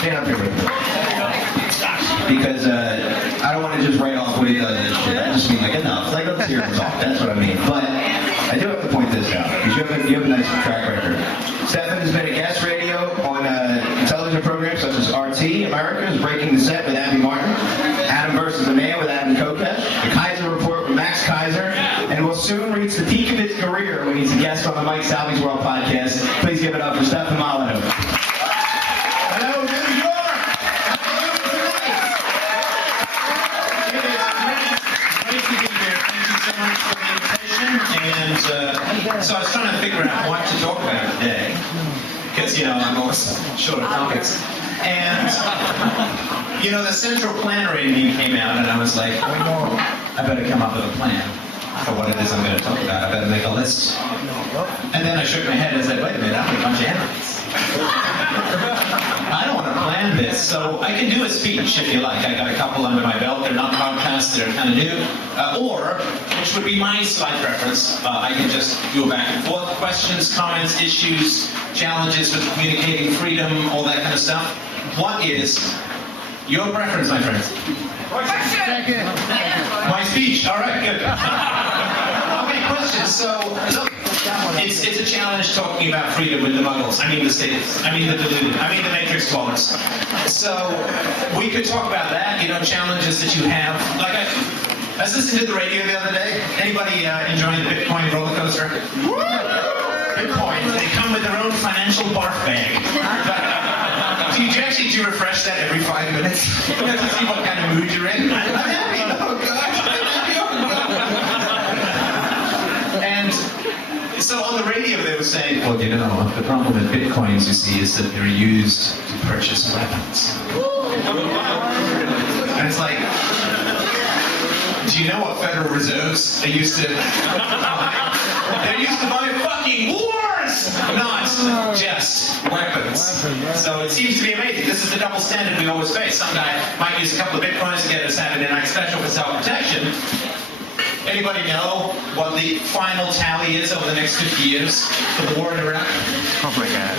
Stand up here with me. Because I don't want to just write off what he does and shit. I just mean like enough. Like let's hear him talk. That's what I mean. But I do have to point this out because you have a nice track record. Stefan has been a guest radio on television programs such as RT, America's Breaking the Set with Abby Martin, Adam versus the Man with Adam Kokesh, The Kaiser Report with Max Kaiser, and will soon reach the peak of his career when he's a guest on the Mike Salvy's World podcast. Please give it up for Stefan Molyneux. Hello, New York! Great to be here. Thank you so much for the invitation. And so I was trying to figure out what to talk about today. Because, I'm always short of topics. And, the central planner in me came out, and I was like, I better come up with a plan for what it is I'm going to talk about. I better make a list. And then I shook my head and said, wait a minute, I'm a bunch of enemies. I don't want to plan this, so I can do a speech if you like. I got a couple under my belt. They're not podcasts, they're kind of new. Or, which would be my slight preference, I can just do a back and forth. Questions, comments, issues, challenges with communicating freedom, all that kind of stuff. What is your preference, my friends? Question. My speech. All right, good. Okay, questions. So, look, it's a challenge talking about freedom with the muggles. I mean the statists. I mean the deluded. I mean the matrix dwellers. So, we could talk about that, challenges that you have. Like I was listening to the radio the other day. Anybody enjoying the Bitcoin roller coaster? Bitcoin, they come with their own financial barf bag. Do you actually refresh that every 5 minutes? To see what kind of mood you're in? I'm happy. Oh, God. And so on the radio they were saying, well, the problem with Bitcoins, you see, is that they're used to purchase weapons. And it's like, do you know what Federal Reserves they used to buy? They're used to buy fucking wars, not just weapons. So it seems to be amazing. This is the double standard we always face. Some guy might use a couple of Bitcoins to get a Saturday night special for self-protection. Anybody know what the final tally is over the next 50 years for the war in Iraq? Oh my God.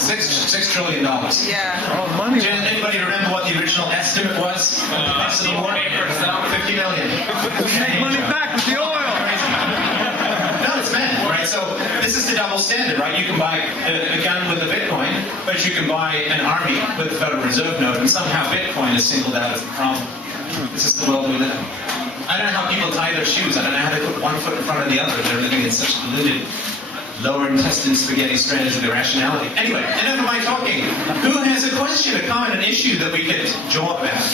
$6 trillion. Yeah. Oh, money. Does anybody remember what the original estimate was? For the cost of the war? 50 million. Make money back with the oil. No, it's meant, right? So this is the double standard, right? You can buy a gun with a Bitcoin, but you can buy an army with a Federal Reserve note, and somehow Bitcoin is singled out as the problem. This is the world we live in. I don't know how people tie their shoes. I don't know how they put one foot in front of the other. They're living in such deluded lower intestine spaghetti strands of irrationality. Anyway, enough of my talking. Who has a question, a comment, an issue that we could jaw about?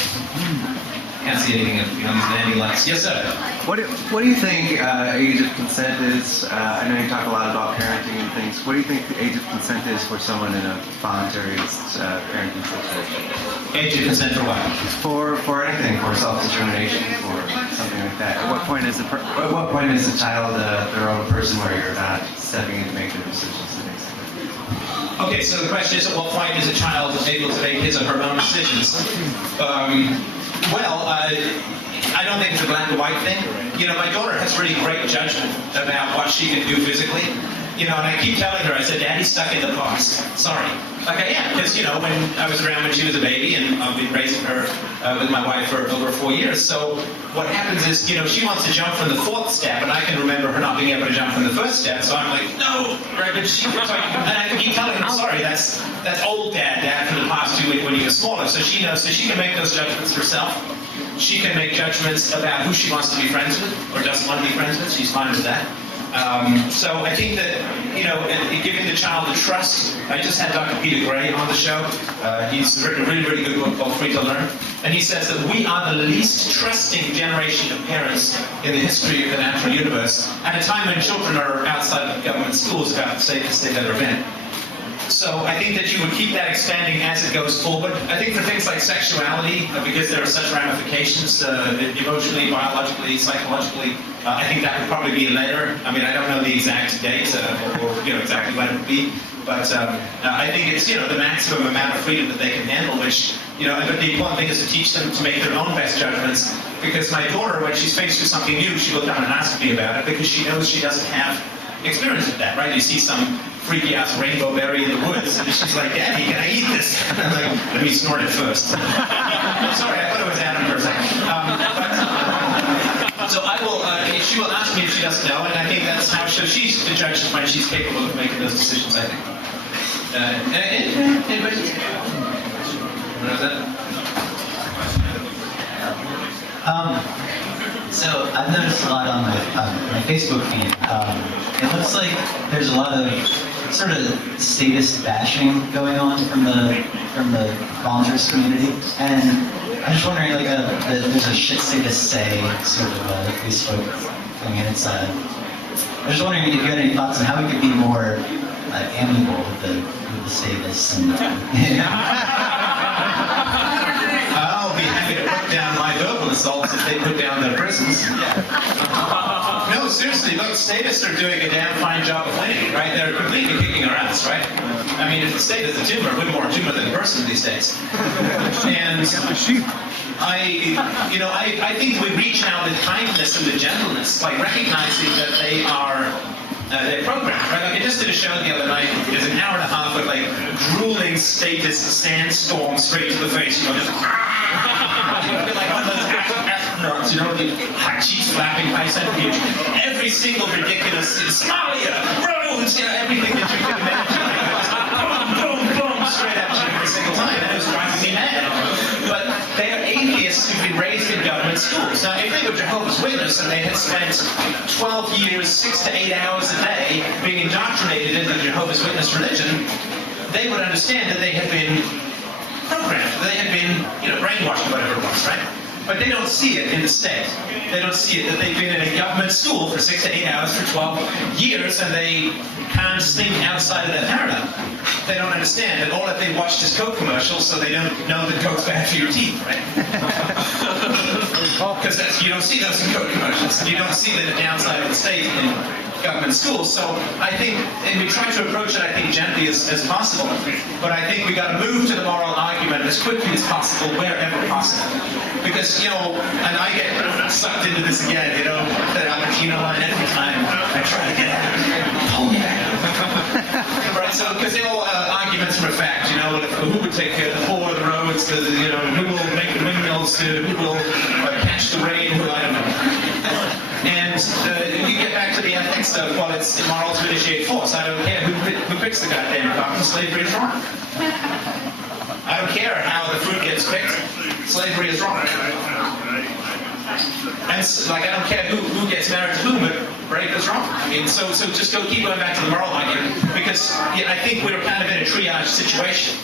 Can't see anything of these nanny lights. Yes, sir. What do you think age of consent is? I know you talk a lot about parenting and things. What do you think the age of consent is for someone in a voluntary parenting situation? Age of consent for what? For anything, for self-determination, for something like that. At what point is a child their own person where you're not stepping in to make their decisions and things like that? Okay, so the question is, at what point is a child able to make his or her own decisions? I don't think it's a black and white thing. My daughter has really great judgment about what she can do physically. And I keep telling her, I said, Daddy's stuck in the past. Sorry. Like I am, because, when I was around when she was a baby, and I've been raising her with my wife for over 4 years. So what happens is, she wants to jump from the 4th step, and I can remember her not being able to jump from the 1st step, so I'm like, no, right? But and I keep telling her, sorry, that's old dad from the past 2 weeks when he was smaller. So she knows, so she can make those judgments herself. She can make judgments about who she wants to be friends with, or doesn't want to be friends with. She's fine with that. So I think that, giving the child the trust. I just had Dr. Peter Gray on the show. He's written a really, really good book called Free to Learn. And he says that we are the least trusting generation of parents in the history of the natural universe at a time when children are outside of government schools about the safest they've ever been. So I think that you would keep that expanding as it goes forward. I think for things like sexuality, because there are such ramifications emotionally, biologically, psychologically, I think that would probably be later. I mean, I don't know the exact date or exactly when it would be, but I think it's the maximum amount of freedom that they can handle. Which but the important thing is to teach them to make their own best judgments. Because my daughter, when she's faced with something new, she will come and ask me about it because she knows she doesn't have experience with that, right? You see some freaky ass rainbow berry in the woods, and she's like, Daddy, can I eat this? And I'm like, let me snort it first. Sorry, I thought it was Adam for a second. So I will, she will ask me if she doesn't know, and I think that's how she's the judge when she's capable of making those decisions, I think. Anybody? What was that? So I've noticed a lot on my Facebook feed. It looks like there's a lot of sort of status bashing going on from the volunteers community, and I'm just wondering, like, there's a shit status say sort of Facebook thing, and it's I'm just wondering if you had any thoughts on how we could be more amiable with the status and. I'll be happy to put down my verbal assaults if they put down their prisons. No, seriously, look, statists are doing a damn fine job of winning, right? They're completely kicking our ass, right? I mean, if the state is a tumor, we're more tumor than a person these days. And I think we reach out with kindness and with gentleness by recognizing that they are they're programmed, right? Like I just did a show the other night. It was an hour and a half of like drooling status sandstorm straight to the face. You know, just like one of those astronauts, you know, with the hot cheeks flapping high centrifuge. Every single ridiculous Somalia, roads, you know, everything that you can imagine. Boom, boom, boom, straight at you every single time, and it was driving me mad. But they are atheists who've been raised in government schools. Now, if they were Jehovah's Witnesses and they had spent 12 years, 6 to 8 hours a day being indoctrinated into the Jehovah's Witness religion, they would understand that they had been programmed, that they had been, brainwashed, whatever it was, right? But they don't see it in the state. They don't see it that they've been in a government school for 6 to 8 hours for 12 years and they can't think outside of that paradigm. They don't understand that all that they watched is Coke commercials, so they don't know that Coke's bad for your teeth, right? Because you don't see those in Coke commercials. You don't see the downside of the state in government schools. So I think, and we try to approach it, I think, gently as possible. But I think we got to move to the moral argument as quickly as possible, wherever possible. Because, and I get sucked into this again, that Latino line every time I try to get out of it. Pull me back. Right, so, because they're all arguments from a fact, who would take care of the poor, the roads, who will make the windmills, who will catch the rain, I don't know. And you get back to the ethics of, well, it's immoral to initiate force. I don't care who picks the goddamn cotton. Slavery is wrong. I don't care how the fruit gets picked. Slavery is wrong. And I don't care who gets married to whom, but rape is wrong. I mean, so just keep going back to the moral argument, because I think we're kind of in a triage situation.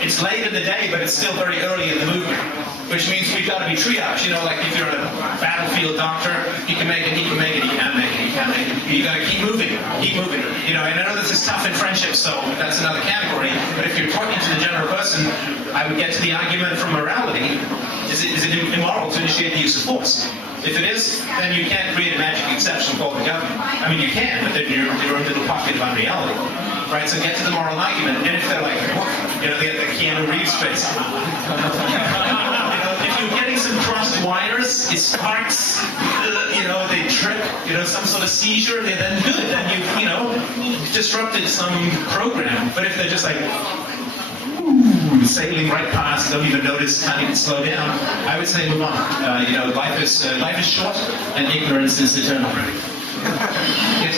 It's late in the day, but it's still very early in the movement, which means we've got to be triaged. Like if you're a battlefield doctor, he can make it, he can make it, he can't make it, he can't make it. You got to keep moving, keep moving. And I know this is tough in friendship, so that's another category. But if you're talking to the general person, I would get to the argument from morality. Is it immoral to initiate the use of force? If it is, then you can't create a magic exception called the government. I mean, you can, but then you're a little pocket of unreality. Right, so get to the moral argument, and if they're like, they get the Keanu Reeves face. If you're getting some crossed wires, it sparks, they trip, some sort of seizure, then good, then you've disrupted some program. But if they're just like, sailing right past, don't even notice, can't even slow down, I would say move on. Life is short, and ignorance is eternal. Yes.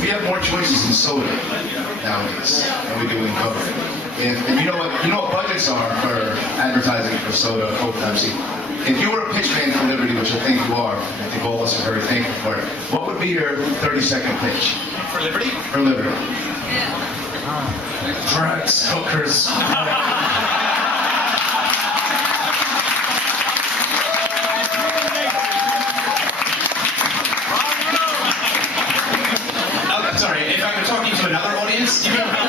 We have more choices in soda nowadays than we do in government. And you know what budgets are for advertising for soda, Coke, Pepsi. If you were a pitchman for Liberty, which I think you are, I think all of us are very thankful for it, what would be your 30-second pitch? For Liberty? For Liberty. Drugs, hookers. Sorry, if I were talking to another audience, do you remember?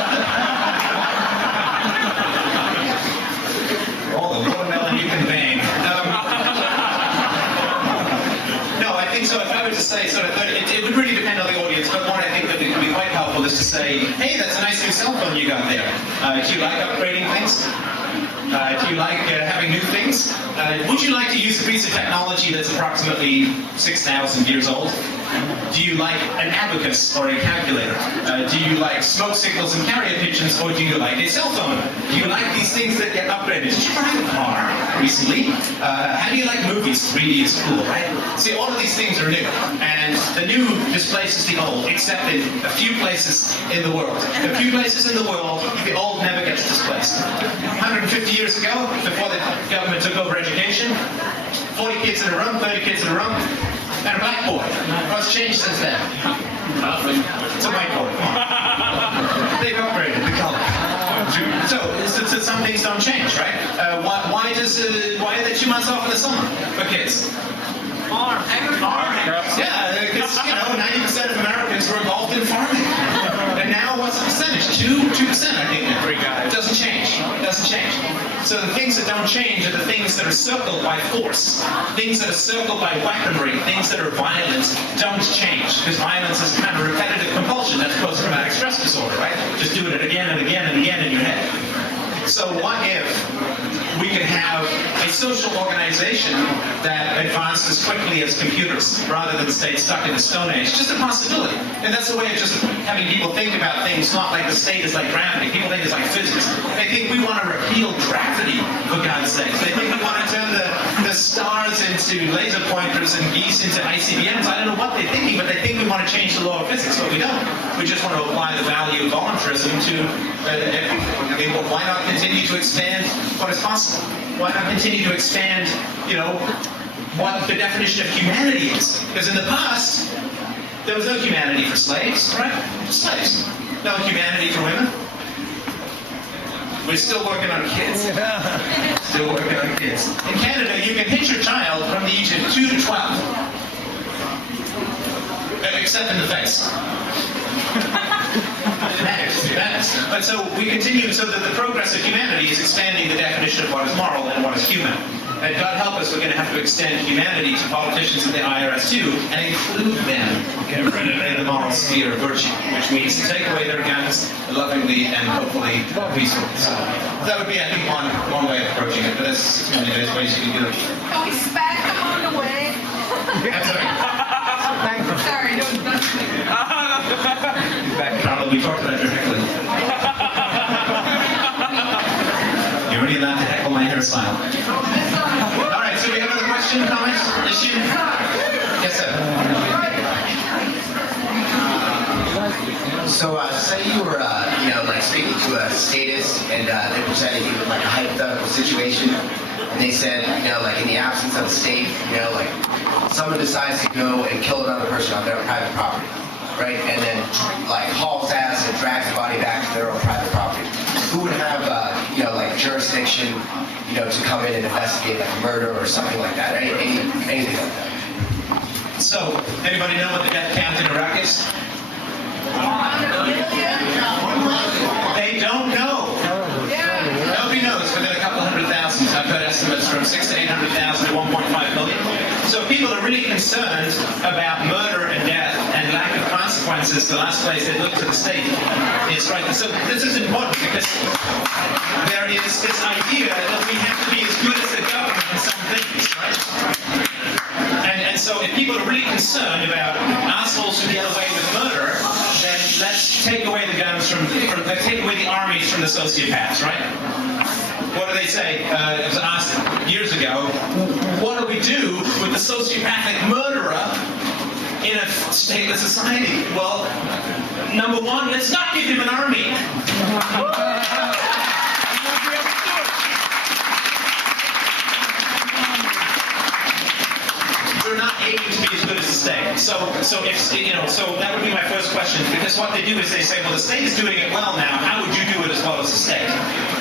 All the watermelon you can bang. No, I think so. If I were to say sort of, it would really depend on the audience, but one I think that it would be quite helpful is to say, hey, that's a nice new cell phone you got there. Do you like upgrading things? Do you like having new things? Would you like to use a piece of technology that's approximately 6,000 years old? Do you like an abacus or a calculator? Do you like smoke signals and carrier pigeons, or do you like a cell phone? Do you like these things that get upgraded? Did you buy a car recently? How do you like movies? 3D is cool, right? See, all of these things are new, and the new displaces the old, except in a few places in the world. A few places in the world, the old never gets displaced. 150 years ago, before the government took over education, 40 kids in a room, 30 kids in a room, and a blackboard. What's changed since then? Nothing. It's a whiteboard. They've upgraded the color. So some things don't change, right? Why are they 2 months off in the summer for kids? Farm. Yeah, because 90% of Americans were involved in farming. And now what's the percentage? 2%, I think. It doesn't change. So the things that don't change are the things that are circled by force. Things that are circled by weaponry, things that are violent, don't change. Because violence is kind of repetitive compulsion. That's post-traumatic stress disorder, right? Just doing it again and again and again in your head. So what if we could have a social organization that advanced as quickly as computers rather than stay stuck in the Stone Age? Just a possibility. And that's a way of just having people think about things not like the state is like gravity. People think it's like physics. They think we want to repeal gravity, for God's sake. They think we want to turn the stars into laser pointers and geese into ICBMs. I don't know what they're thinking, but they think we want to change the law of physics, but we don't. We just want to apply the value of voluntarism to everything. I mean, well, why not continue to expand what is possible? Why not continue to expand, what the definition of humanity is? Because in the past, there was no humanity for slaves, right? Slaves. No humanity for women. We're still working on kids. Still working on kids. In Canada, you can hit your child from the age of 2 to 12. Except in the face. Matters. But so we continue, so that the progress of humanity is expanding the definition of what is moral and what is human. And God help us, we're going to have to extend humanity to politicians in the IRS too, and include them in the moral sphere of virtue, which means to take away their guns lovingly and hopefully peacefully. So that would be, I think, one way of approaching it, but there's many ways you can do it. Can we smack them on the way? That's right. Sorry, don't touch me. Carla, we talked about it directly. You're already allowed to heckle my hairstyle. All right, so we have another question, comments, issue? Yes, sir. So, say you were, speaking to a statist, and they presented you with like a hypothetical situation, and they said, in the absence of a state, someone decides to go and kill another person on their private property, right? And then hauls ass and drags the body back to their own private property. Who would have, jurisdiction, to come in and investigate like a murder or something like that? Anything like that? So, anybody know what the death count in Iraq is? They don't know. Nobody knows. Within a couple 100,000. I've heard estimates from 600,000 to 800,000 to 1.5 million. So people are really concerned about murder and death and lack of consequences. The last place they look to the state is right. So this is important because there is this idea that we have to be as good as the government in some things, right? And so if people are really concerned about assholes who get away with murder, then let's take away the guns let's take away the armies from the sociopaths, right? What do they say? It was asked years ago, what do we do with the sociopathic murderer in a stateless society? Well, number one, let's not give him an army. We're not aiming to be as good as the state. So that would be my first question, because what they do is they say, well, the state is doing it well now. How would you do it as well as the state,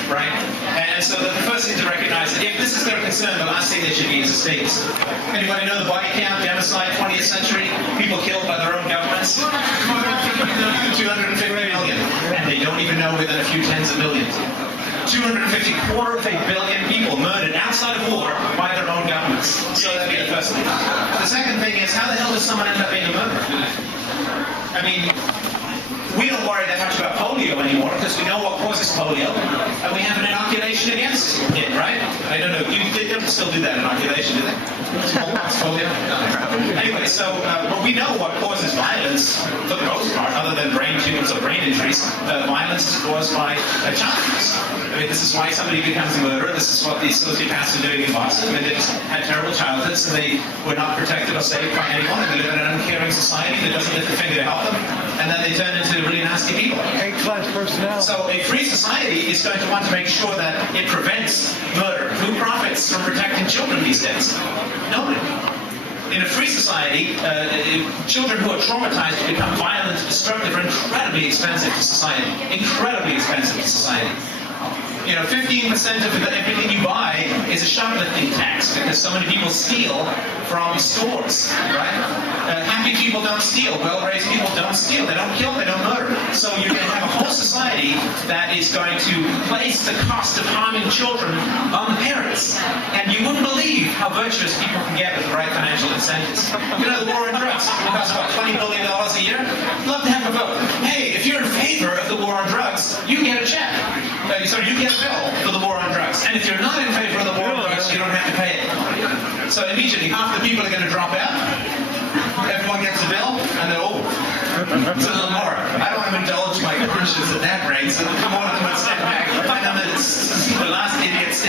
right? And so the first thing to recognize that if this is their concern, the last thing they should be is the states. Anybody know the body count, genocide, 20th century, people killed by their own governments? 250 million, and they don't even know within a few tens of millions. 250, $250 million people murdered outside of war by their own governments. So that'd be the first thing. The second thing is, how the hell does someone end up being a murderer? I mean, we don't worry that much about polio anymore because violence, we know what causes polio, and we have an inoculation against it, right? I don't know, they don't still do that inoculation, do they? Smallpox, polio? No. Anyway, so we know what causes violence, for the most part, other than brain tumors or brain injuries. Violence is caused by child abuse. I mean, this is why somebody becomes a murderer. This is what these sociopaths are doing in Boston. I mean, they just had terrible childhoods, and they were not protected or saved by anyone, and they live in an uncaring society that doesn't lift a finger to help them, and then they turn into really nasty people. A-class personnel. So a free society is going to want to make sure that it prevents murder. Who profits from protecting children these days? Nobody. In a free society, children who are traumatized to become violent, destructive, are incredibly expensive to society. Incredibly expensive to society. You know, 15% of everything you buy is a shoplifting tax because so many people steal from stores, right? Happy people don't steal. Well-raised people don't steal. They don't kill. They don't murder. So you're going to have a whole society that is going to place the cost of harming children on the parents. And you wouldn't believe how virtuous people can get with the right financial incentives. You know, the war on drugs costs about $20 billion a year. Love to have a vote. Hey, if you're in favor of the war on drugs, you get a check. You get a bill for the war on drugs. And if you're not in favor of the war on drugs, you don't have to pay it. So immediately, half the people are going to drop out. Everyone gets a bill, and they're, oh, it's a little more. I don't want to indulge my conscience at that rate, so come on and let's step back. And then the last idiot gets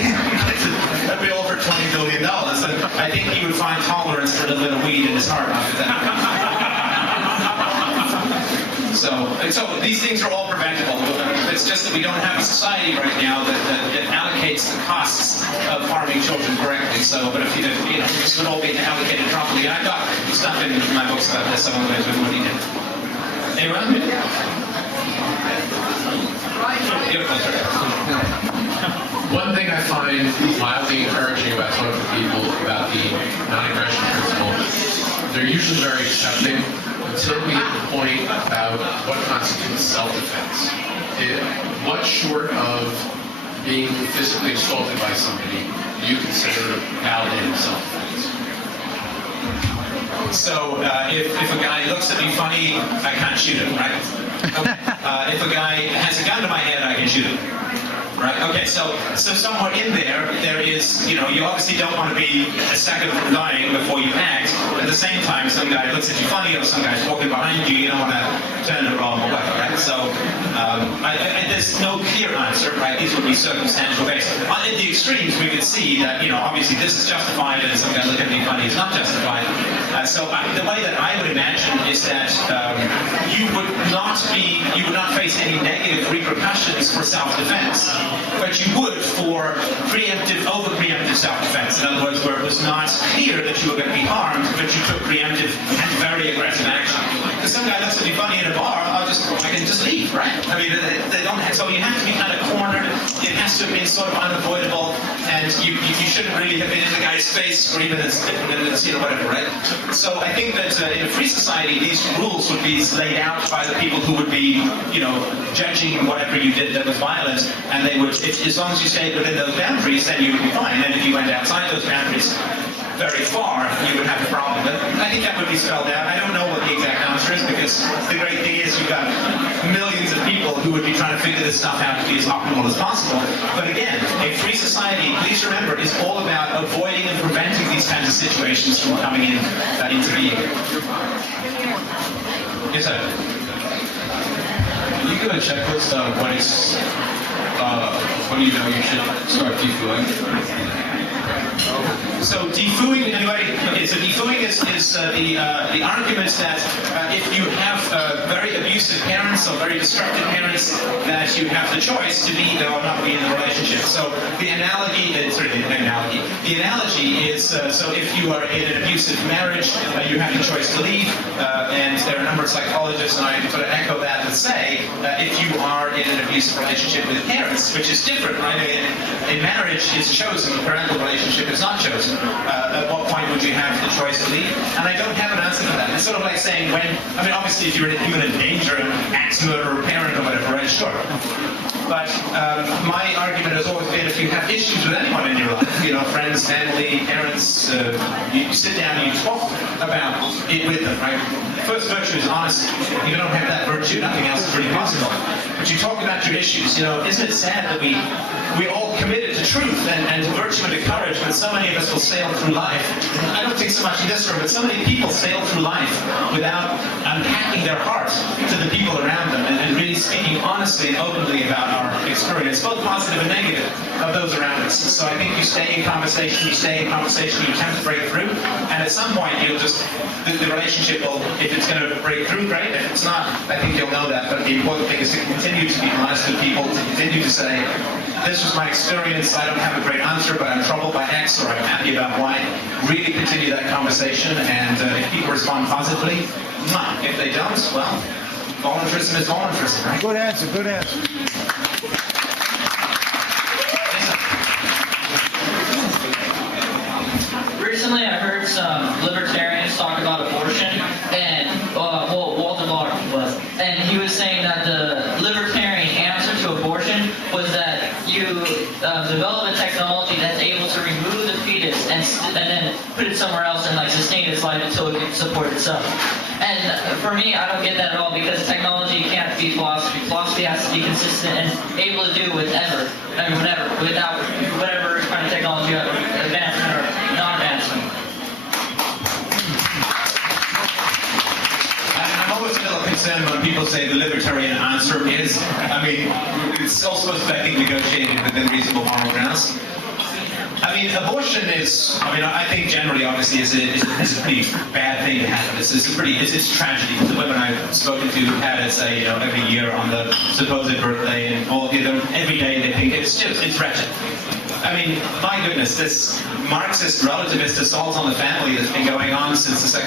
a bill for $20 billion. And I think he would find tolerance for a little bit of weed in his heart after that. So these things are all preventable. It's just that we don't have a society right now that allocates the costs of harming children correctly. So, but if this would all be allocated properly, I've got stuff in my books about this. Some of it would need it. Anyone? You're closer. One thing I find mildly encouraging about some of the people about the non-aggression principle, they're usually very accepting until we hit the point about what constitutes self-defense. What short of being physically assaulted by somebody do you consider validated self-defense? So if a guy looks at me funny, I can't shoot him, right? Okay. If a guy has a gun to my head, I can shoot him. Right? Okay, so somewhere in there is, you obviously don't want to be a second from dying before you act. At the same time, some guy looks at you funny, or some guy's walking behind you, you don't want to turn the wrong way, right? So there's no clear answer, right? These would be circumstantial based. In the extremes, we could see that, obviously this is justified, and some guy looking at me funny is not justified. So the way that I would imagine is that you would not face any negative repercussions for self-defense. But you would for over-preemptive self-defense. In other words, where it was not clear that you were going to be harmed, but you took preemptive and very aggressive action. Because some guy looks at me funny in a bar, I can just leave, right? I mean, they don't have, so you have to be kind of cornered. It has to have been sort of unavoidable, and you shouldn't really have been in the guy's face screaming and whatever, right? So I think that in a free society, these rules would be laid out by the people who would be, judging whatever you did that was violent, and they would, as long as you stayed within those boundaries, then you would be fine. And if you went outside those boundaries very far, you would have a problem. But I think that would be spelled out. I don't know what the exact answer is, because the great thing is you've got millions of people who would be trying to figure this stuff out to be as optimal as possible. But again, a free society, please remember, is all about avoiding and preventing these kinds of situations from coming into being. Yes, sir. Can you give a checklist of when you know you should start defooing? So defooing, anybody? Okay, so defooing is the argument that if you have very abusive parents or very destructive parents, that you have the choice to be or not be in the relationship. So the analogy is so if you are in an abusive marriage, you have the choice to leave, and there are a number of psychologists, and I sort of echo that and say if you are in an abusive relationship with parents, which is different, right? A marriage is chosen, a parental relationship is not chosen. At what point would you have the choice to leave? And I don't have an answer for that. It's sort of like saying obviously if you're in imminent danger, an axe murderer parent or whatever, right? Sure. But my argument has always been if you have issues with anyone in your life, friends, family, parents, you sit down and you talk about it with them, right? first virtue is honesty. If you don't have that virtue, nothing else is really possible. But you talk about your issues. Isn't it sad that we're all committed to truth and to virtue and to courage, but so many of us will sail through life. I don't think so much in this room, but so many people sail through life without unpacking their heart to the people around them and really speaking honestly and openly about our experience, both positive and negative, of those around us. So I think you stay in conversation, you attempt to break through, and at some point you'll just, the relationship will, if it's going to break through, great. If it's not, I think you'll know that. But the important thing is to continue to be honest with people, to continue to say, this was my experience, I don't have a great answer, but I'm troubled by X, or I'm happy about Y. Really continue that conversation, and if people respond positively, mwah. If they don't, well, voluntarism is voluntarism, right? Good answer, good answer. Recently, I heard some libertarians talk about abortion, and Walter Lawler was, and he was saying that the libertarian answer to abortion was that you develop a technology that's able to remove the fetus and then put it somewhere else and sustain its life until it can support itself. And for me, I don't get that at all, because technology can't be philosophy. Philosophy has to be consistent and able to do whatever, without whatever kind of technology, advancement or non-advancement. I'm always a little concerned when people say the libertarian answer is, it's also supposed to, I think, negotiated within reasonable moral grounds. Abortion is, I think generally, obviously, is a pretty bad thing to happen. It's a tragedy. The women I've spoken to have had it, say, every year on the supposed birthday, and all of them, every day they think it's wretched. My goodness, this Marxist relativist assault on the family that's been going on since the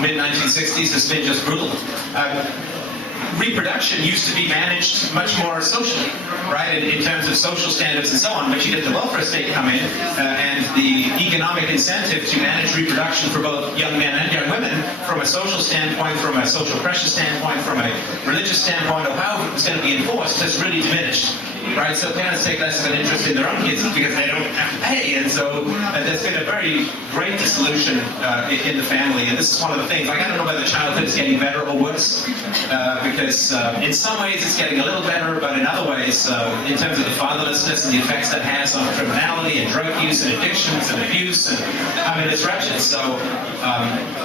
mid-1960s has been just brutal. Reproduction used to be managed much more socially, right, in terms of social standards and so on, but you get the welfare state come in, and the economic incentive to manage reproduction for both young men and young women from a social standpoint, from a social pressure standpoint, from a religious standpoint, of how it was going to be enforced has really diminished. Right, so parents take less of an interest in their own kids because they don't have to pay, and so there's been a very great dissolution in the family, and this is one of the things. I don't know whether childhood is getting better or worse, because in some ways it's getting a little better, but in other ways, in terms of the fatherlessness and the effects that has on criminality and drug use and addictions and abuse, and it's wretched. So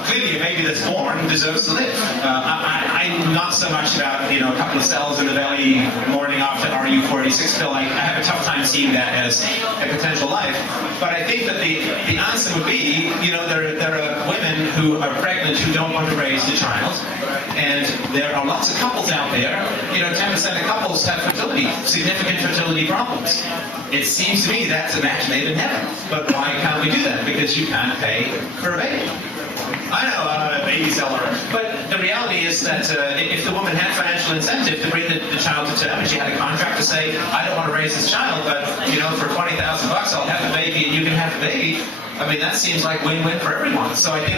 clearly, a baby that's born deserves to live. I'm not so much about a couple of cells in the belly morning after RU46 pill. I have a tough time seeing that as a potential life. But I think that the answer would be, there are women who are pregnant who don't want to raise the child, and there are lots of couples out there. 10% of couples have significant fertility problems. It seems to me that's a match made in heaven. But why can't we do that? Because you can't pay for a baby. I know, I'm a baby seller. But the reality is that if the woman had financial incentive to bring the child to term, and she had a contract to say, I don't want to raise this child, but for $20,000 I'll have the baby and you can have the baby. That seems like win-win for everyone. So I think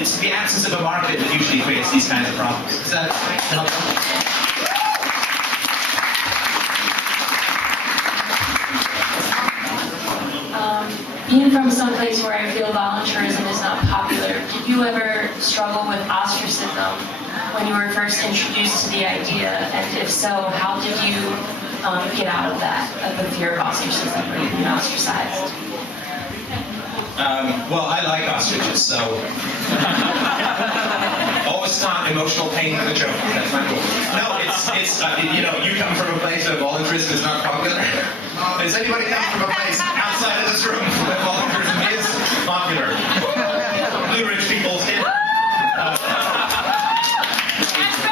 it's the absence of a market that usually creates these kinds of problems. Is that helpful? Being from some place where I feel volunteerism is not popular, did you ever struggle with ostracism when you were first introduced to the idea? And if so, how did you get out of that, of the fear of ostracism or being ostracized? Well, I like ostriches, so always start emotional pain with a joke. That's my goal. No, it's you come from a place where volunteerism is not popular. Does anybody come from a place outside of this room where volunteerism is popular? Blue Ridge people's in.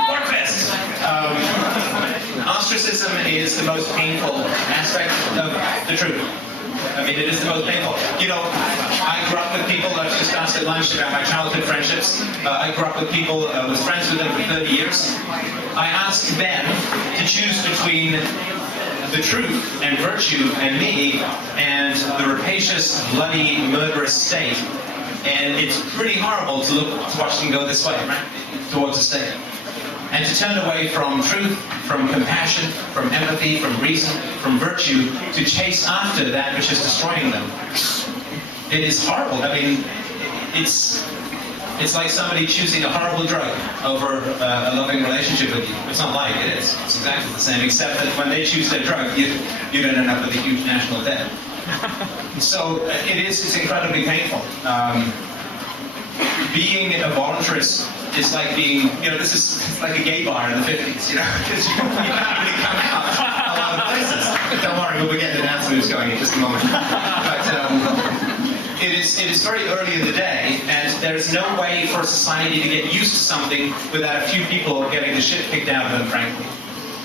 Workfest. Ostracism is the most painful aspect of the truth. It is the most painful. I grew up with people, I was just asked at lunch about my childhood friendships. I grew up with people, was friends with them for 30 years. I asked them to choose between the truth and virtue and me and the rapacious, bloody, murderous state. And it's pretty horrible to watch them go this way, right? Towards the state. And to turn away from truth, from compassion, from empathy, from reason, from virtue, to chase after that which is destroying them. It is horrible. It's like somebody choosing a horrible drug over a loving relationship with you. It's not like it is. It's exactly the same, except that when they choose their drug, you don't end up with a huge national debt. So it's incredibly painful. Being a voluntarist is like being, it's like a gay bar in the 50s, because you can't really come out a lot of places. Don't worry, we'll be getting an answer who's going in just a moment. But it is very early in the day, and there's no way for society to get used to something without a few people getting the shit kicked out of them, frankly.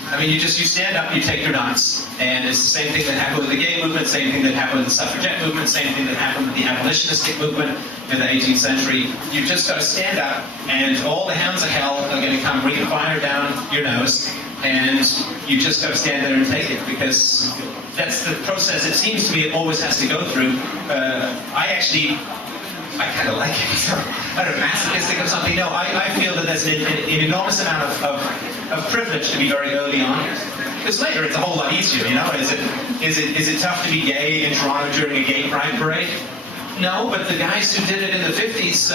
I mean, you stand up, you take your dance, and it's the same thing that happened with the gay movement, same thing that happened with the suffragette movement, same thing that happened with the abolitionistic movement in the 18th century. You've just got to stand up, and all the hounds of hell are going to come breathing fire down your nose, and you just got to stand there and take it, because that's the process. It seems to me it always has to go through. I kind of like it. I don't know, masochistic or something. No, I feel that there's an enormous amount of privilege to be very early on. Because later it's a whole lot easier, Is it tough to be gay in Toronto during a gay pride parade? No, but the guys who did it in the 50s,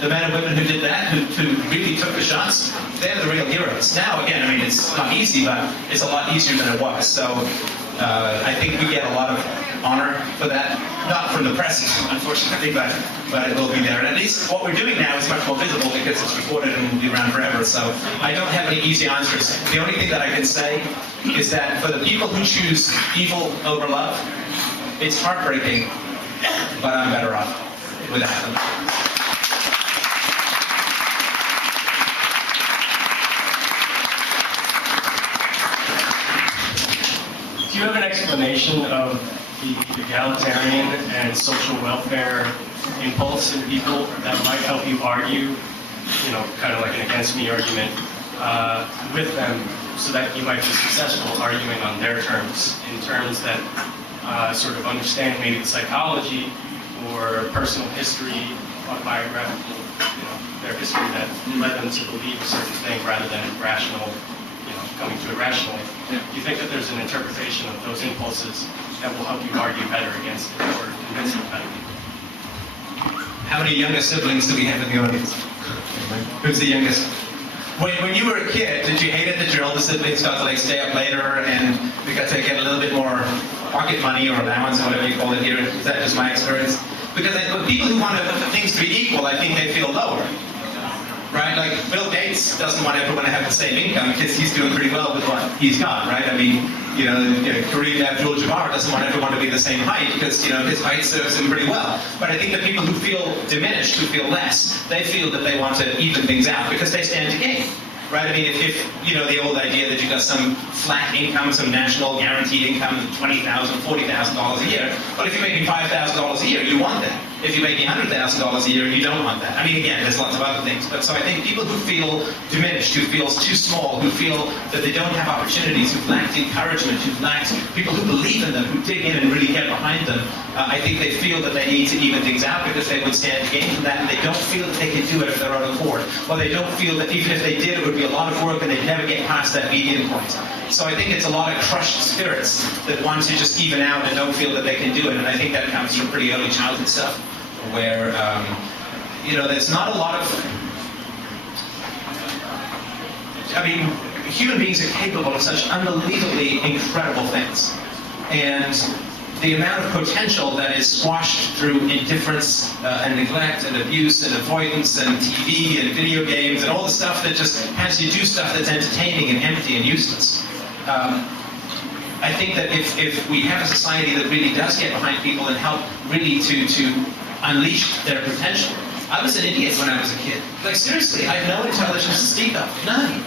the men and women who did that, who really took the shots, they're the real heroes. Now, again, I mean, it's not easy, but it's a lot easier than it was. So I think we get a lot of honor for that. Not from the press, unfortunately, but it will be there. And at least what we're doing now is much more visible because it's recorded and will be around forever. So I don't have any easy answers. The only thing that I can say is that for the people who choose evil over love, it's heartbreaking, but I'm better off without them. Do you have an explanation of the egalitarian and social welfare impulse in people that might help you argue, kind of like an against me argument, with them so that you might be successful arguing on their terms, in terms that sort of understand maybe the psychology or personal history, autobiographical, their history that led them to believe a certain thing rather than rational, coming to it rationally. Do you think that there's an interpretation of those impulses that will help you argue better against it or convince them better? How many younger siblings do we have in the audience? Who's the youngest? When you were a kid, did you hate it that your older siblings got to stay up later and we got to get a little bit more pocket money or allowance or whatever you call it here? Is that just my experience? Because people who want things to be equal, I think they feel lower. Right? Like Bill Gates doesn't want everyone to have the same income because he's doing pretty well with what he's got, right? I mean, Kareem Abdul-Jabbar doesn't want everyone to be the same height because, his height serves him pretty well. But I think the people who feel diminished, who feel less, they feel that they want to even things out because they stand to gain. Right? I mean, if the old idea that you got some flat income, some national guaranteed income, $20,000, $40,000 a year. Well, if you're making $5,000 a year, you want that. If you're making $100,000 a year, you don't want that. I mean, again, there's lots of other things. But so I think people who feel diminished, who feel too small, who feel that they don't have opportunities, who've lacked encouragement, who've lacked people who believe in them, who dig in and really get behind them, I think they feel that they need to even things out because they would stand to gain from that, and they don't feel that they can do it of their own accord. Or they don't feel that even if they did, it would be a lot of work and they'd never get past that median point. So I think it's a lot of crushed spirits that want to just even out and don't feel that they can do it. And I think that comes from pretty early childhood stuff where, there's not a lot of... I mean, human beings are capable of such unbelievably incredible things. And the amount of potential that is squashed through indifference and neglect and abuse and avoidance and TV and video games and all the stuff that just has you do stuff that's entertaining and empty and useless. I think that if we have a society that really does get behind people and help really to unleash their potential. I was an idiot when I was a kid. Like seriously, I had no intelligence to speak of. None.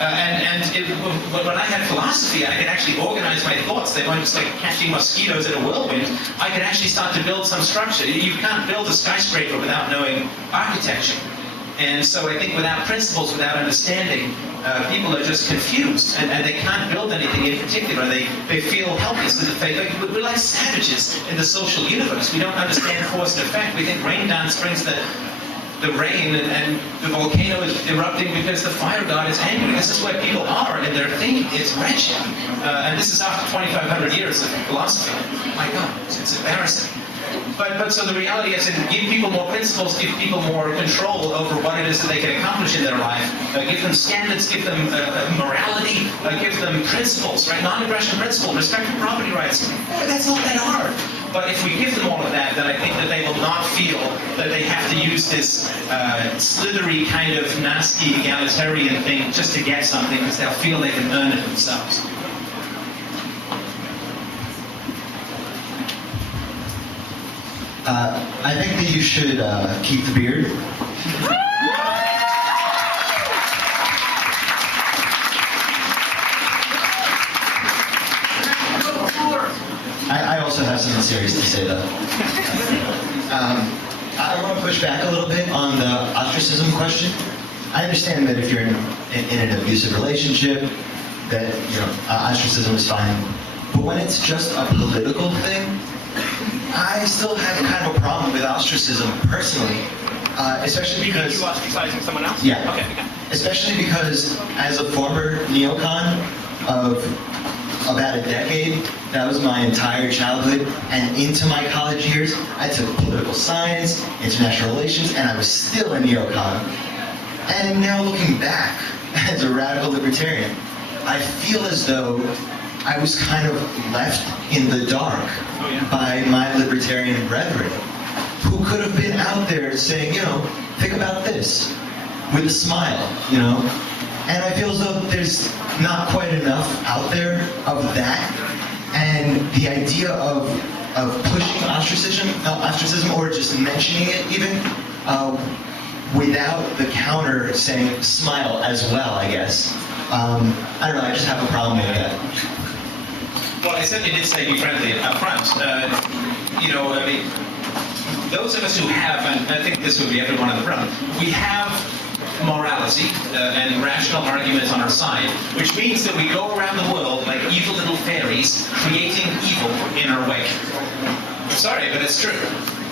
When I had philosophy, I could actually organize my thoughts. They weren't just like catching mosquitoes in a whirlwind. I could actually start to build some structure. You can't build a skyscraper without knowing architecture. And so I think without principles, without understanding, people are just confused, and they can't build anything in particular. They feel helpless. We're like savages in the social universe. We don't understand cause and effect. We think rain dance brings the rain and the volcano is erupting because the fire god is angry. This is where people are in their thinking. It's wretched. And this is after 2,500 years of philosophy. My God, it's embarrassing. But so the reality is, give people more principles, give people more control over what it is that they can accomplish in their life. Give them standards, give them morality, give them principles, right? Non-aggression principle, respect for property rights. That's not that hard. But if we give them all of that, then I think that they will not feel that they have to use this slithery kind of nasty egalitarian thing just to get something, because they'll feel they can earn it themselves. I think that you should keep the beard. I also have something serious to say, though. I want to push back a little bit on the ostracism question. I understand that if you're in an abusive relationship, that ostracism is fine. But when it's just a political thing, I still have kind of a problem with ostracism personally, especially because... You ostracizing someone else? Yeah. Okay. Especially because as a former neocon of about a decade, that was my entire childhood, and into my college years, I took political science, international relations, and I was still a neocon. And now looking back, as a radical libertarian, I feel as though I was kind of left in the dark by my libertarian brethren, who could have been out there saying, think about this, with a smile, And I feel as though there's not quite enough out there of that, and the idea of pushing ostracism, or just mentioning it even, without the counter saying smile as well, I guess. I don't know, I just have a problem with that. Well, I certainly did say be friendly up front. Those of us who have, and I think this would be everyone in the room, we have morality and rational arguments on our side, which means that we go around the world like evil little fairies, creating evil in our wake. I'm sorry, but it's true.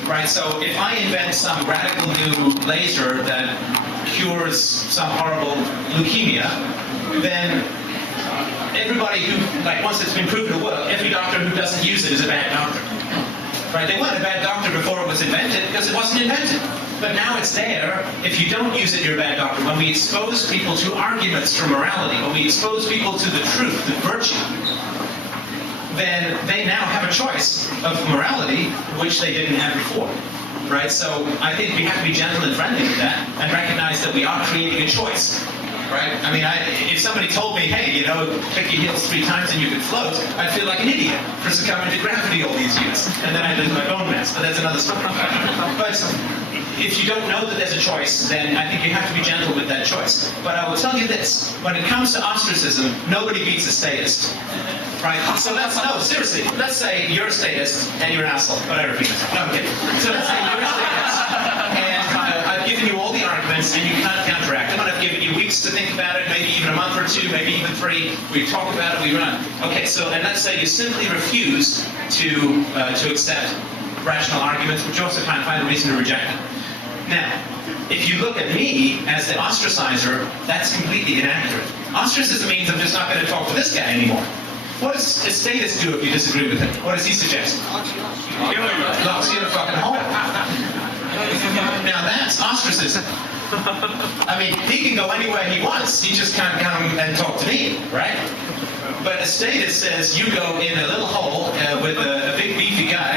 Right, so if I invent some radical new laser that cures some horrible leukemia, then everybody who, once it's been proven to work, every doctor who doesn't use it is a bad doctor. Right, they weren't a bad doctor before it was invented because it wasn't invented. But now it's there. If you don't use it, you're a bad doctor. When we expose people to arguments for morality, when we expose people to the truth, the virtue, then they now have a choice of morality, which they didn't have before. Right? So I think we have to be gentle and friendly with that and recognize that we are creating a choice. Right? I mean, if somebody told me, hey, click your heels 3 times and you can float, I'd feel like an idiot for succumbing to gravity all these years. And then I'd lose my bone mass. But that's another story. But if you don't know that there's a choice, then I think you have to be gentle with that choice. But I will tell you this. When it comes to ostracism, nobody beats a statist. Right? So seriously, let's say you're a statist and you're an asshole. But I repeat myself. No, I'm kidding. So let's say you're a statist and I've given you all the arguments and you can't counteract them, and I've given you weeks to think about it, maybe even a month or 2, maybe even 3. We talk about it, we run. Okay, so, and let's say you simply refuse to accept rational arguments, but you also can't find a reason to reject them. Now, if you look at me as the ostracizer, that's completely inaccurate. Ostracism means I'm just not going to talk to this guy anymore. What does a statist do if you disagree with him? What does he suggest? Locks you in a fucking hole. Now that's ostracism. I mean, he can go anywhere he wants. He just can't come and talk to me, right? But a statist says you go in a little hole with a big beefy guy,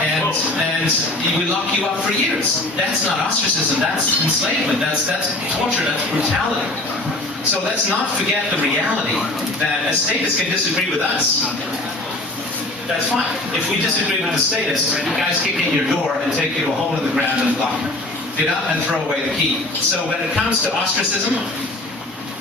and he will lock you up for years. That's not ostracism. That's enslavement. That's torture. That's brutality. So let's not forget the reality that a statist can disagree with us. That's fine. If we disagree with the statist, the guys kick in your door and take you to a hole in the ground and lock it up and throw away the key. So when it comes to ostracism,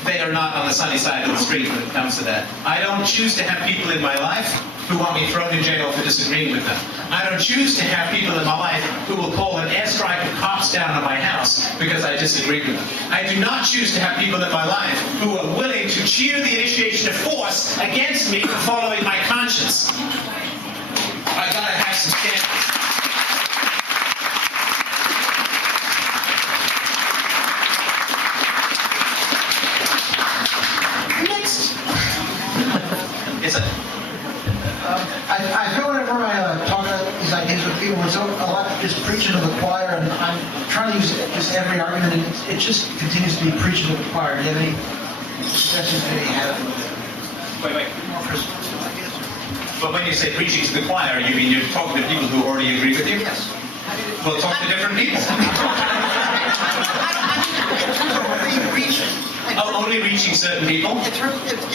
they are not on the sunny side of the street when it comes to that. I don't choose to have people in my life who want me thrown in jail for disagreeing with them. I don't choose to have people in my life who will call an airstrike of cops down on my house because I disagree with them. I do not choose to have people in my life who are willing to cheer the initiation of force against me for following my conscience. I gotta have some standards. I feel whenever I talk about these ideas with people, there's a lot is preaching to the choir, and I'm trying to use just every argument, and it just continues to be preaching to the choir. Do you have any suggestions? Wait. But when you say preaching to the choir, you mean you're talking to people who already agree with you? Yes. Well, talk to different people. Oh, only reaching certain people? In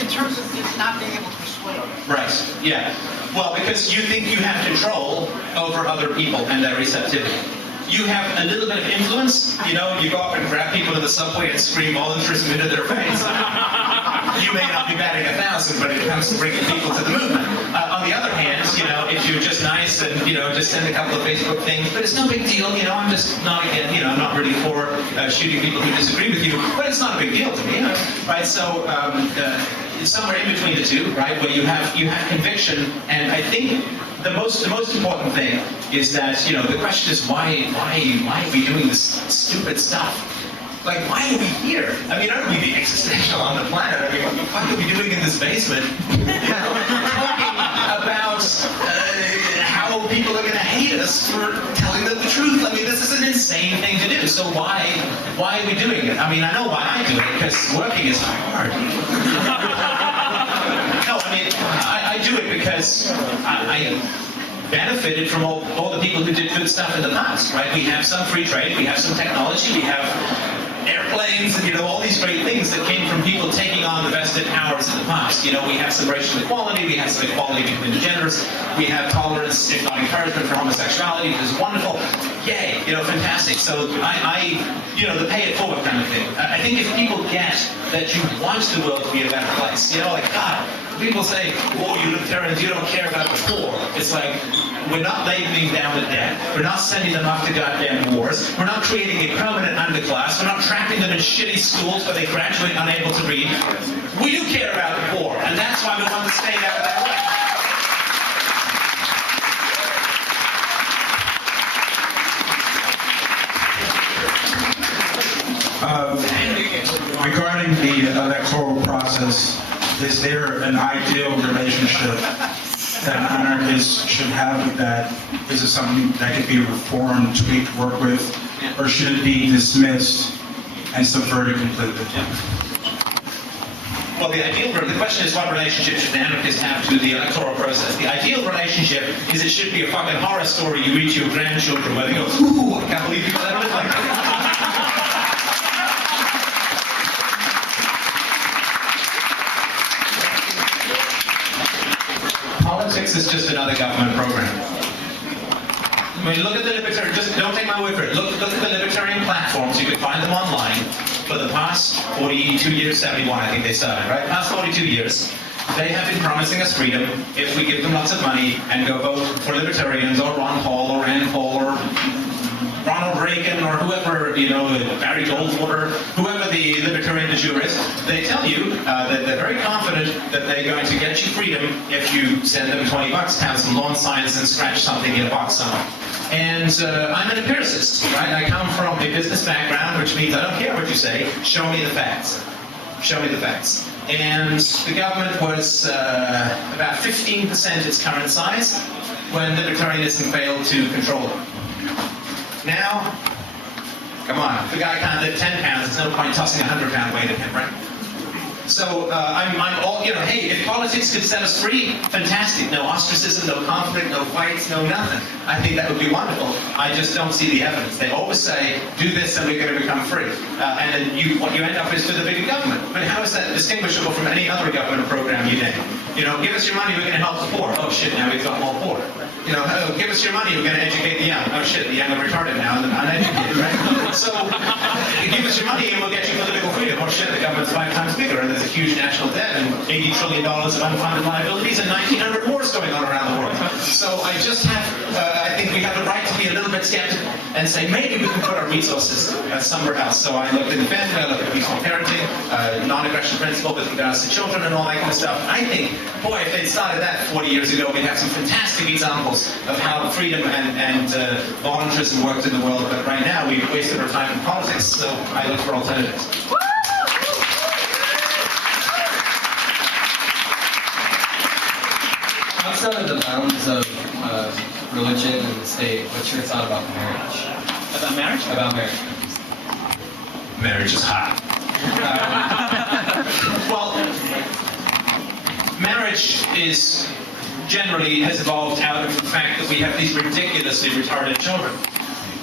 terms of not being able to persuade. Right, yeah. Well, because you think you have control over other people and their receptivity. You have a little bit of influence, you know, you go up and grab people in the subway and scream voluntarism into their face. You may not be batting 1,000, but it comes to bringing people to the movement. On the other hand, you know, if you're just nice and, you know, just send a couple of Facebook things, but it's no big deal, you know, I'm just not, again, you know, I'm not really for shooting people who disagree with you, but it's not a big deal to me, you know, right? So, it's somewhere in between the two, right, where you have conviction, and I think the most important thing is that, you know, the question is why are we doing this stupid stuff? Like, why are we here? I mean, aren't we the existential on the planet? I mean, what the fuck are we doing in this basement? You know, talking about how people are going to hate us for telling them the truth. I mean, this is an insane thing to do. So why are we doing it? I mean, I know why I do it, because working is hard. No, I mean, I do it because I benefited from all the people who did good stuff in the past, right? We have some free trade, we have some technology, we have airplanes, and, you know, all these great things that came from people taking on the vested powers in the past. You know, we have some racial equality, we have some equality between the genders, we have tolerance, if not encouragement, for homosexuality, which is wonderful. Yay, you know, fantastic. So you know, the pay it forward kind of thing. I think if people get that you want the world to be a better place, you know, like, God, people say, oh, you libertarians, you don't care about the poor. It's like, we're not laying down the debt. We're not sending them off to goddamn wars. We're not creating a permanent underclass. We're not trapping them in shitty schools where they graduate unable to read. We do care about the poor, and that's why we want to stay out of that way. Regarding the electoral process, is there an ideal relationship that anarchists should have with that? Is it something that could be reformed, tweaked, worked with, or should it be dismissed and subverted completely? Well, the question is, what relationship should the anarchists have to the electoral process? The ideal relationship is it should be a fucking horror story you read to your grandchildren where they go, ooh, I can't believe people ever live like that. Politics is just another government program. I mean, look at the libertarian, just don't take my word for it. Look at the libertarian platforms, you can find them online. For the past 42 years, 71 I think they started, right? Past 42 years, they have been promising us freedom if we give them lots of money and go vote for libertarians or Ron Paul or Rand Paul or Ronald Reagan or whoever, you know, Barry Goldwater, whoever the libertarian de jure is. They tell you that they're very confident that they're going to get you freedom if you send them $20, pound some lawn signs, and scratch something in a box somewhere. And I'm an empiricist, right? I come from a business background, which means I don't care what you say, show me the facts. Show me the facts. And the government was about 15% its current size when libertarianism failed to control it. Now, come on, if the guy can't lift 10 pounds, there's no point tossing a 100-pound weight at him, right? So I'm all, you know, hey, if politics could set us free, fantastic. No ostracism, no conflict, no fights, no nothing. I think that would be wonderful. I just don't see the evidence. They always say, do this and we're going to become free. And then what you end up is with a bigger government. But how is that distinguishable from any other government program you name? You know, give us your money, we're going to help the poor. Oh shit, now we've got more poor. You know, oh, give us your money, we're going to educate the young. Oh shit, the young are retarded now and uneducated, right? So, give us your money and we'll get you political freedom. Oh shit, the government's 5 times bigger and there's a huge national debt and $80 trillion of unfunded liabilities and 1,900 wars going on around the world. So I just have, I think we have the right to be a little bit skeptical and say maybe we can put our resources somewhere else. So I looked at the family, I looked at peaceful parenting, non-aggression principle with regards to children and all that kind of stuff. I think, boy, if they'd started that 40 years ago, we'd have some fantastic examples of how freedom and voluntarism worked in the world. But right now, we've wasted our time in politics, so I look for alternatives. Outside of the bounds of religion and the state, what's your thought about marriage? About marriage? About marriage. Marriage is hot. Well, marriage is generally has evolved out of the fact that we have these ridiculously retarded children.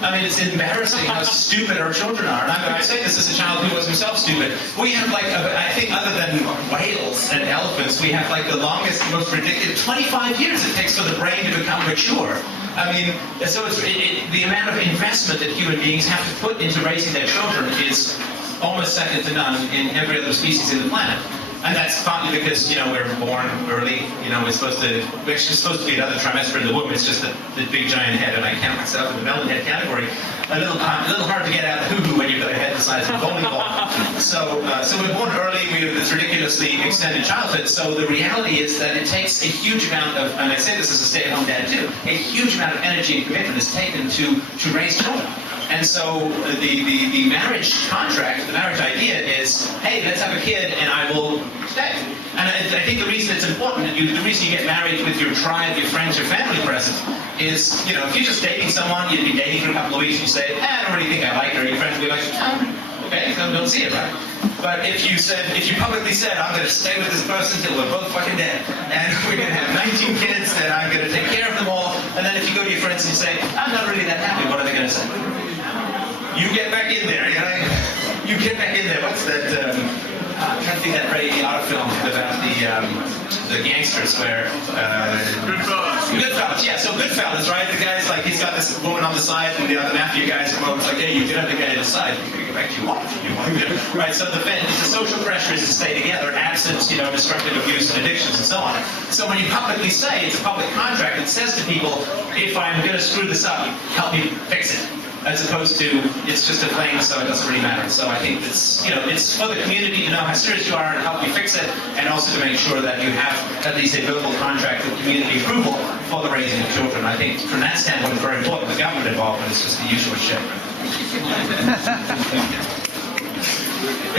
I mean, it's embarrassing how stupid our children are. And I say this as a child who was himself stupid. We have like, I think other than whales and elephants, we have like the longest, most ridiculous, 25 years it takes for the brain to become mature. I mean, so it's, the amount of investment that human beings have to put into raising their children is almost second to none in every other species in the planet. And that's partly because, you know, we're born early, you know, we're actually supposed to be another trimester in the womb. It's just the big giant head, and I count myself in the melon head category. A little hard to get out of the hoo-hoo when you've got a head the size of a bowling ball. So we're born early, we have this ridiculously extended childhood. So the reality is that it takes a huge amount of, and I say this as a stay-at-home dad too, a huge amount of energy and commitment is taken to raise children. And so the marriage contract, the marriage idea is, hey, let's have a kid and I will stay. And I think the reason it's important, the reason you get married with your tribe, your friends, your family present, is, you know, if you're just dating someone, you'd be dating for a couple of weeks, you say, I don't really think I like her, your friends will be like, oh, okay, so don't see it, right? But if you publicly said, I'm going to stay with this person until we're both fucking dead, and we're going to have 19 kids, and I'm going to take care of them all, and then if you go to your friends and you say, I'm not really that happy, what are they going to say? You get back in there, you know? You get back in there. What's that? I'm trying to think of that Ray Liotta film about the gangsters where. Goodfellas, yeah. So Goodfellas, right? The guy's like, he's got this woman on the side, and the mafia guys come over. It's like, hey, you get the guy on the side. You can get back to your wife. Right? So the social pressure is to stay together, absent, you know, destructive abuse and addictions and so on. So when you publicly say it's a public contract, it says to people, if I'm going to screw this up, help me fix it. As opposed to, it's just a thing, so it doesn't really matter. So I think it's, you know, it's for the community to know how serious you are and help you fix it, and also to make sure that you have at least a verbal contract with community approval for the raising of children. I think from that standpoint, it's very important. The government involvement is just the usual shit.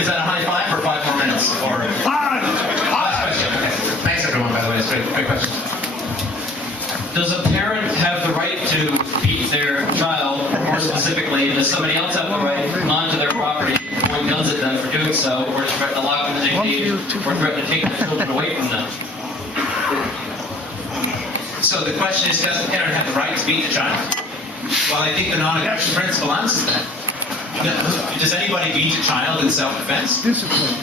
Is that a high five or 5 more minutes? Or five? Last question. Okay. Thanks everyone, by the way. It's a great question. Does a parent have the right to beat their child, or more specifically, does somebody else have the right onto their property, point guns at them for doing so, or threaten to lock them in a cage, or threaten to take their children away from them? So the question is, does the parent have the right to beat the child? Well, I think the non-aggression principle answers that. Does anybody beat a child in self-defense? Discipline.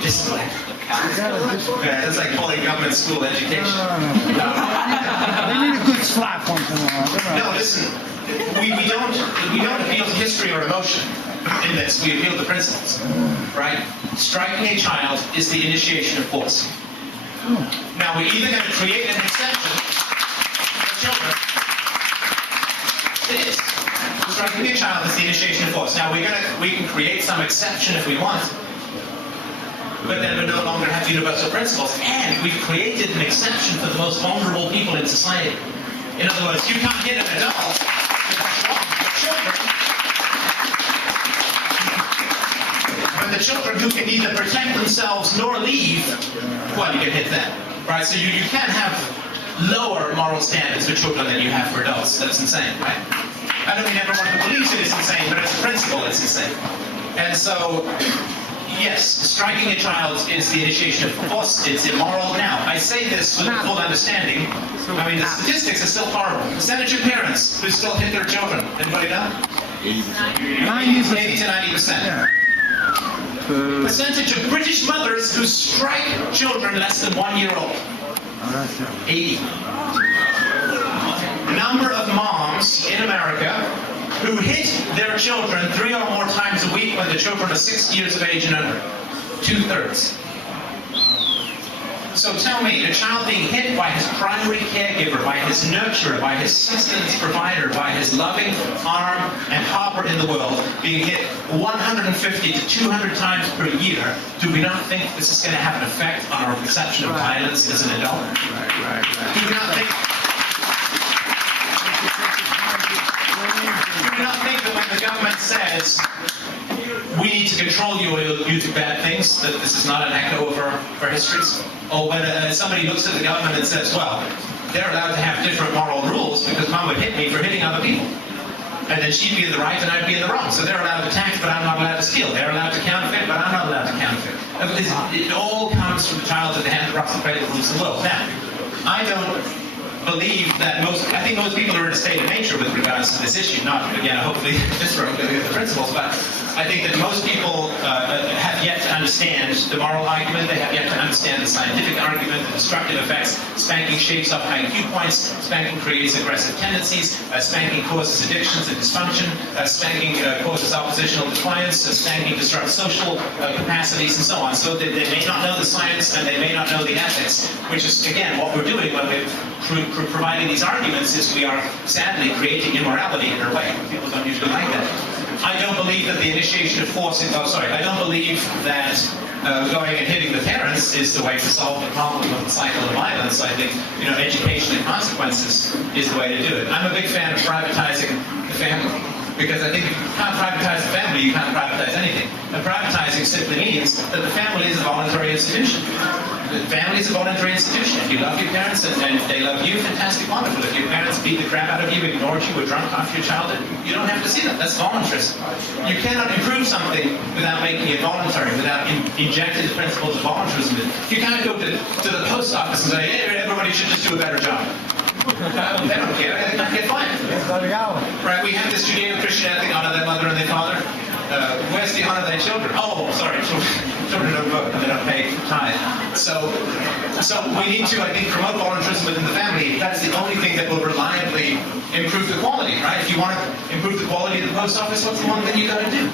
Discipline. Yeah, that's like pulling government school education. They need a good slap once in a while. No, listen. We don't appeal to history or emotion in this. We appeal to principles, right? Striking a child is the initiation of force. Now we're either going to create an exception for children. It is. Striking a child is the initiation of force. Now we can create some exception if we want. But then we no longer have universal principles, and we've created an exception for the most vulnerable people in society. In other words, you can't hit an adult because wrong. But the children who can neither protect themselves nor leave, well, you can hit them, right? So you can't have lower moral standards for children than you have for adults. That's insane, right? I don't mean everyone who believes it is insane, but as a principle, it's insane. And so, yes, striking a child is the initiation of force. It's immoral. Now, I say this with full understanding. I mean, the statistics are still horrible. Percentage of parents who still hit their children. Anybody know? 80 to 90%. Percentage of British mothers who strike children less than 1 year old. 80. Number of moms in America who hit their children 3 or more times a week when the children are 6 years of age and under. 2/3. So tell me, a child being hit by his primary caregiver, by his nurturer, by his sustenance provider, by his loving arm and harbor in the world, being hit 150 to 200 times per year, do we not think this is going to have an effect on our perception of violence as an adult? Do we not think... Do we not think that when the government says we need to control you or you'll do bad things, that this is not an echo of our histories? Or when somebody looks at the government and says, well, they're allowed to have different moral rules because mom would hit me for hitting other people. And then she'd be in the right and I'd be in the wrong. So they're allowed to tax, but I'm not allowed to steal. They're allowed to counterfeit, but I'm not allowed to counterfeit. It all comes from the child to the hand that rocks the cradle that rules the world. Now, I don't believe that I think most people are in a state of nature with regards to this issue. Not, again, hopefully this room with the principles, but I think that most people have yet to understand the moral argument. They have yet to understand the scientific argument, the destructive effects. Spanking shapes up IQ points. Spanking creates aggressive tendencies. Spanking causes addictions and dysfunction. Spanking causes oppositional defiance. Spanking disrupts social capacities and so on. So they may not know the science and they may not know the ethics, which is, again, what we're doing when we're providing these arguments is we are sadly creating immorality in our way. People don't usually like that. I don't believe that the initiation of force, I don't believe that going and hitting the parents is the way to solve the problem of the cycle of violence. I think, education and consequences is the way to do it. I'm a big fan of privatizing the family. Because I think if you can't privatize the family, you can't privatize anything. And privatizing simply means that the family is a voluntary institution. The family is a voluntary institution. If you love your parents and they love you, fantastic, wonderful. If your parents beat the crap out of you, ignored you, were drunk off your childhood, you don't have to see that. That's voluntarism. You cannot improve something without making it voluntary, without injecting the principles of voluntarism. You can't go to the post office and say, hey, everybody should just do a better job. They don't care. They don't get fired. Right? We have this Judeo-Christian ethic: honor their mother and their father. Where's the honor their children? Oh, sorry, children don't vote and they don't pay tithe. So we need to, I think, promote voluntarism within the family. That's the only thing that will reliably improve the quality, right? If you want to improve the quality of the post office, what's the one thing you got to do?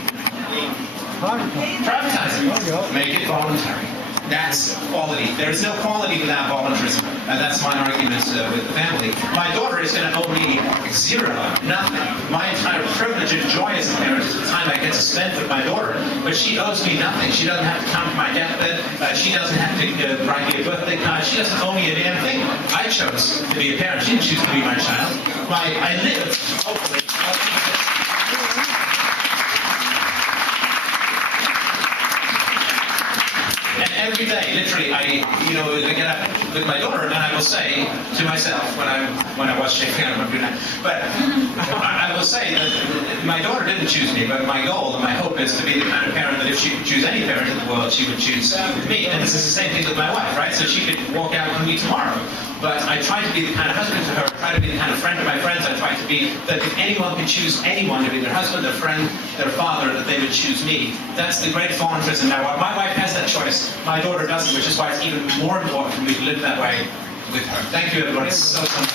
Privatize it. Make it voluntary. That's quality. There is no quality without voluntarism. And that's my argument with the family. My daughter is going to owe me zero, nothing. My entire privilege and joy as a parent is the time I get to spend with my daughter. But she owes me nothing. She doesn't have to come to my deathbed. She doesn't have to write me a birthday card. She doesn't owe me a damn thing. I chose to be a parent. She didn't choose to be my child. I live, hopefully. And every day, literally, I get up with my daughter and I will say to myself when I watch Jake, I don't remember that, but I will say that my daughter didn't choose me, but my goal and my hope is to be the kind of parent that if she could choose any parent in the world, she would choose me. And this is the same thing with my wife, right? So she could walk out with me tomorrow. But I try to be the kind of husband to her, I try to be the kind of friend to my friends, I try to be that if anyone could choose anyone to be their husband, their friend, their father, that they would choose me. That's the great voluntarism. Now, my wife has that choice, my daughter doesn't, which is why it's even more important for me to live that way with her. Thank you, everybody, so much.